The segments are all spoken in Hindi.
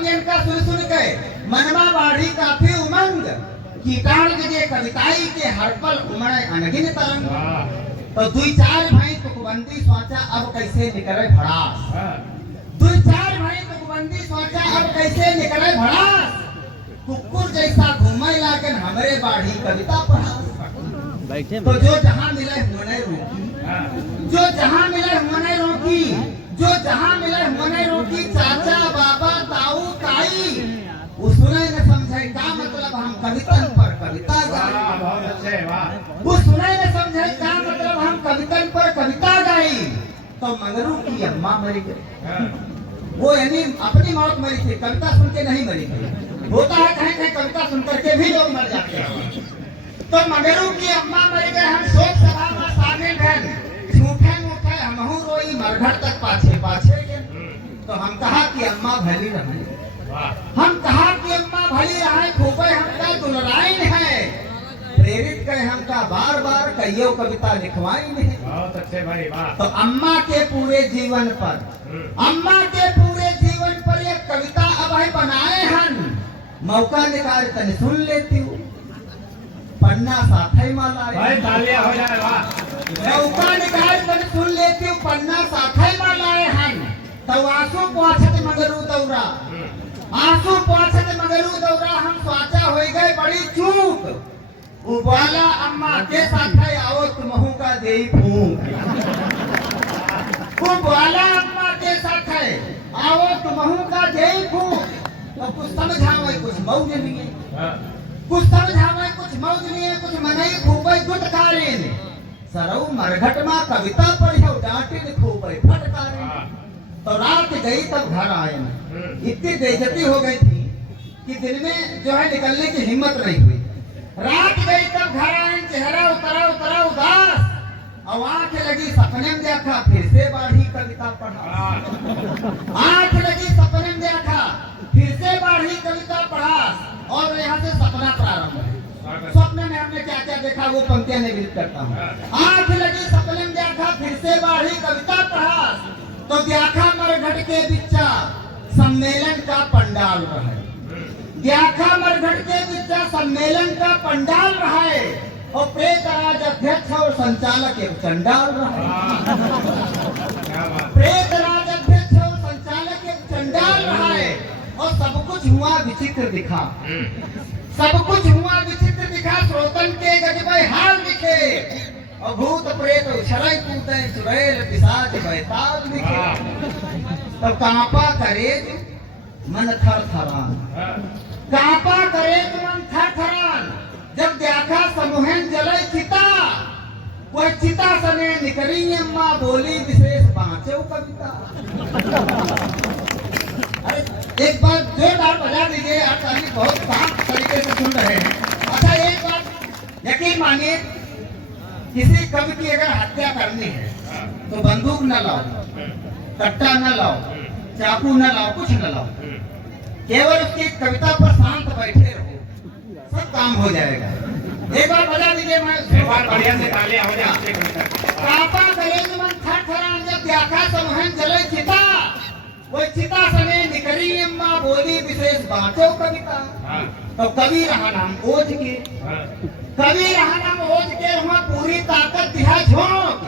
कवियन का सुन सुन के मनमा बाढ़ी काफी उमंग, कीटाणु के कविताई के हर पल उमड़े अनगिन तरंग। तो दुई चार भाई तुकबंदी सोचा अब कैसे निकले भड़ास, दुई चार भाई तुकबंदी सोचा अब कैसे निकले भड़ास। कुकुर जैसा घूमे लागन हमरे बाढ़ी कविता पढ़ा। तो जो जहाँ मिले हुने रोकी, जो जहाँ मिले हुने रोकी, जो जहाँ मिले हुने रोकी। चाचा बाबा ताऊ ताई वो सुने न समझे का मतलब हम कवितन पर कविता गाई, वो सुने न समझे का मतलब हम कवितन पर कविता गाई। तो मंगरू की अम्मा मरी गई, वो यानी अपनी मौत मरी थी, कविता सुन के नहीं मरी थी। होता है कहीं कहीं कविता सुन करके भी लोग मर जाते हैं। तो मंगरू की अम्मा मर गए, हम शोक सभा में शामिल हैं, झूठे मूठे हमहू रोई मरघट तक पाछे पाछे गए। तो हम कहा कि अम्मा भली रहे, हम कहा कि अम्मा भली रहे, खूबे हमका दुलराइन है। प्रेरित करे हमका बार बार कईयो कविता लिखवाई नहीं। बहुत अच्छे भाई, वाह। तो अम्मा के पूरे जीवन पर, अम्मा के पूरे जीवन पर एक कविता अब है बनाए हन। मौका निकाल तने सुन लेती हूँ, पन्ना साथे माला भाई तालियां हो जाए, वाह। मौका निकाल तने सुन लेती हूँ, पन्ना साथे मालाए हन। तो आंसू पोंछत मगरू दौरा, आंसू पोंछत मगरू दौरा। हम सोचा हो गए बड़ी चूक, उबाला अम्मा के साथे आओ तुमहू का देई फूंक। उबाला अम्मा के साथे आओ तुमहू का देई फूंक। तो कुछ समझावे कुछ मौज नहीं है, कुछ समझावे कुछ मौज नहीं है, कुछ मनई खूबे गुटकारिन। सरऊ मरघट में कविता पढ़ियो डांटिन खूबे फटकारिन। तो रात गई तब घर आए, इतनी बेइज्जती हो गई थी कि दिन में जो है निकलने की हिम्मत नहीं हुई। रात गई तब घर आए, चेहरा उतरा उतरा उदास, और आंख लगी सपने में देखा फिर से बाढ़ी कविता पढ़ा। आंख लगी सपने में देखा फिर से बाढ़ी कविता पढ़ा। और यहाँ से सपना प्रारंभ है। सपने में हमने क्या क्या देखा वो पंक्तियां निगृहित करता हूँ। आंख लगी सपने में देखा फिर से बाढ़ी कविता पढ़ा। तो देखा मरघट के बिच्चा सम्मेलन का पंडाल रहे, देखा मरघट के बिच्चा सम्मेलन का पंडाल रहे। और प्रेतराज अध्यक्ष और संचालक एक चंडाल रहे, प्रेतराज अध्यक्ष और संचालक एक चंडाल रहे। और सब कुछ हुआ विचित्र दिखा, सब कुछ हुआ विचित्र दिखा। श्रोतन के गजबे हाल दिखे, और भूत प्रेत उछले कूदे, चुड़ैल पिशाच बैताल दिखे। तब कांपा करेज मन थरथरान, कांपा करेज मन थरथरान। जब देखा समूहन जले चिता, वह चिता सने निकली अम्मा बोली विशेष बाँचे कविता। अरे एक बार जोरदार बजा दीजिए, आप सभी बहुत शांत तरीके से सुन रहे हैं। अच्छा एक बात यकीन मानिए, किसी कवि की अगर हत्या करनी है तो बंदूक न लाओ, कट्टा न लाओ, चाकू न लाओ, कुछ न लाओ, केवल उसकी कविता पर शांत बैठे रहो, सब काम हो जाएगा। एक बार बजा दीजिए, मैं एक बार बढ़िया से तालियां हो जाए। कांपा करेज मन थरथरान, जब देखा समूहन जले चिता, वो चिता सने निकली अम्मा बोली विशेष बाँचो कविता। तो कवि रहा नाम ओझ के, कवि रहा नाम ओझ के, वहाँ पूरी ताकत दिया झोंक।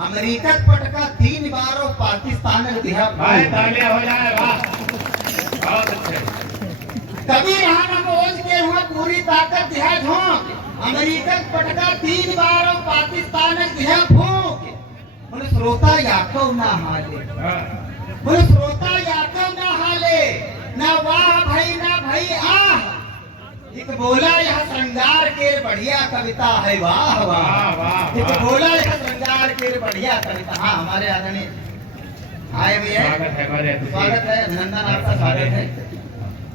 अमेरिका पटका 3 बार और पाकिस्तान दिया। भाई तालियां हो जाए, वाह। बहुत अच्छे। कवि रहा नाम ओझ के, वहाँ पूरी ताकत दिया झोंक। अमेरिका पटका 3 बार और पाकिस्तान दिया फूंक। बोले श्रोता याकव ना हाले, बोले श्रोता याकव ना हाले, ना वाह भाई ना भाई आह। एक बोला यह श्रृंगार के बढ़िया कविता है, वाह वाह वाह। एक बोला यह श्रृंगार के बढ़िया कविता। हाँ हमारे आदरणीय आए हुए हैं, स्वागत है, अभिनंदन आपका स्वागत है।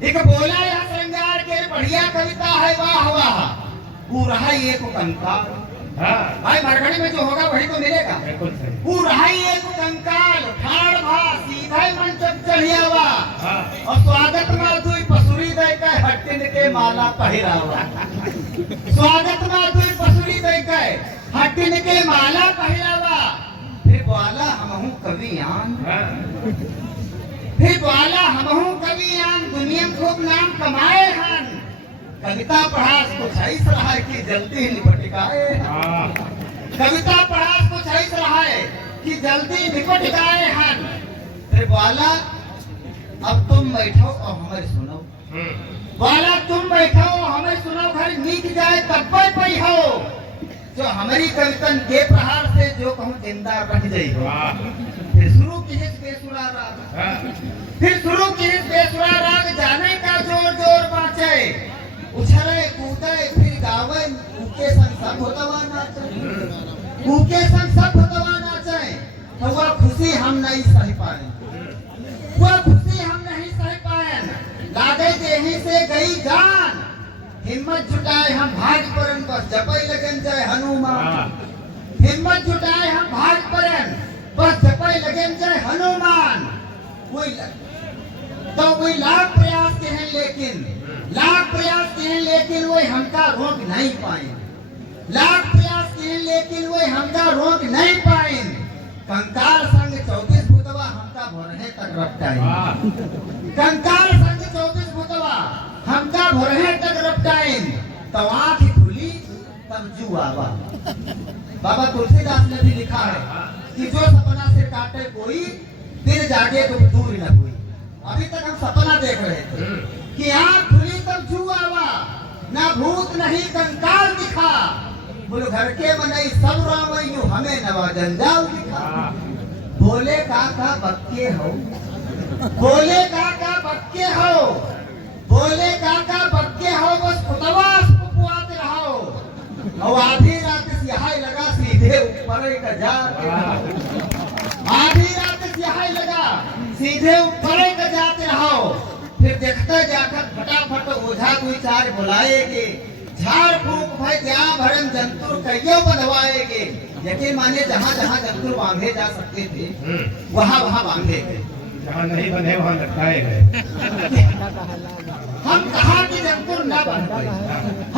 एक बोला यह श्रृंगार के बढ़िया कविता है, वाह वाह। पूरा एक कंकाल, भाई मरघड़ी में जो होगा वही तो मिलेगा। पूरा एक कंकाल ठाड़ भा सीधा मंच चढ़ियावा, और स्वागत में दुई पसुरी दे के हट्टिन के माला पहिरावा। स्वागत में दुई पसुरी दे के हट्टिन के माला पहिरावा। फिर बोला हमहू कवियान, फिर बोला हमहू कवियान। कविता पढ़ास कुछ ऐसा रहा है कि जल्दी ही निपट गए। हाँ कविता पढ़ास कुछ ऐसा रहा है कि जल्दी निपट गए हन। फिर बोला अब तुम बैठो और हमें सुनो। बोला तुम बैठो हमें सुनो, घर नीक जाए तब पई हो। जो हमारी कवितन के प्रहार से जो कहूँ जिंदा रह जाइए। वाह फिर शुरू की बेसुरा राग, फिर शुरू की बेसुरा राग, जाने का जोर जोर बाँचे, उछले कूदे फिर गावे, कूके संग सब होतवा नाचे, कूके संग सब होतवा नाचे। तो वह खुशी हम नहीं सह पाए, वह खुशी हम नहीं सह पाए। लागे देही से गई जान, हिम्मत जुटाए हम भाग परन, बस जपई लगन जय हनुमान। हिम्मत जुटाए हम भाग परन, बस जपई लगन जय हनुमान। वही लाख प्रयास के हैं लेकिन, लाख प्रयास के हैं लेकिन वही हमका रोक नहीं पाए। लाख प्रयास के हैं लेकिन वही हमका रोक नहीं पाए। कंकाल संग 24 भूतवा हमका भोरहे तक रपटाई। कंकाल संग 24 भूतवा हमका भोरहे तक रपटाई। तो आँख खुली तब जू आवा। बाबा तुलसीदास ने भी लिखा है कि जो सपना से काटे कोई, दिन जागे तो दूर न हुई। अभी तक हम सपना देख रहे थे कि आँख खुली तब जू आवा, ना भूत नहीं कंकाल दिखा। बोलो घर के मनई सब रामयू, हमें नवा जंजाल दिखा। बोले काका बक्के हो, बोले काका बक्के हो, बोले काका बक्के हो, बस पुतवास पुपुआते रहो। और आधी रात यहाँ लगा सीधे ऊपर का जा, आधी रात यहाँ लगा सीधे ऊपर का जाते रहो। फिर देखते जाकर फटाफट ओझा कोई चार बुलाएंगे, झाड़ फूक भाई जहाँ भरम जंतुर कईयों बंधवाएंगे। यकीन माने जहाँ जहाँ जंतुर बांधे जा सकते थे वहाँ वहाँ बांधे गए, जहाँ नहीं बंधे वहाँ लटकाए गए। हम कहा कि जंतुर न बंधे,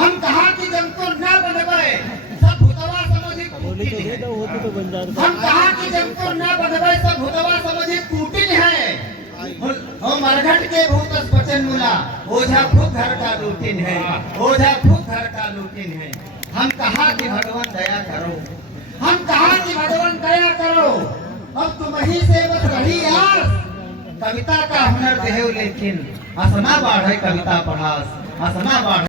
हम कहा कि जंतुर न बंधे, सब भूतवा समझे कूटिल है। हम कहा कि जंतुर न बंधे, सब भूतवा समझे कूटिल है। हो मरघट के भूत बचन मुला, ओझा खूब घर का लूटिन है, ओझा खूब घर का लूटिन है। हम कहा कि भगवान दया करो, हम कहा कि भगवान दया करो। अब तुम ही से बस रही आस, कविता का हुनर देहो लेकिन असना बाढ़ कविता पढ़ास, असना बाढ़।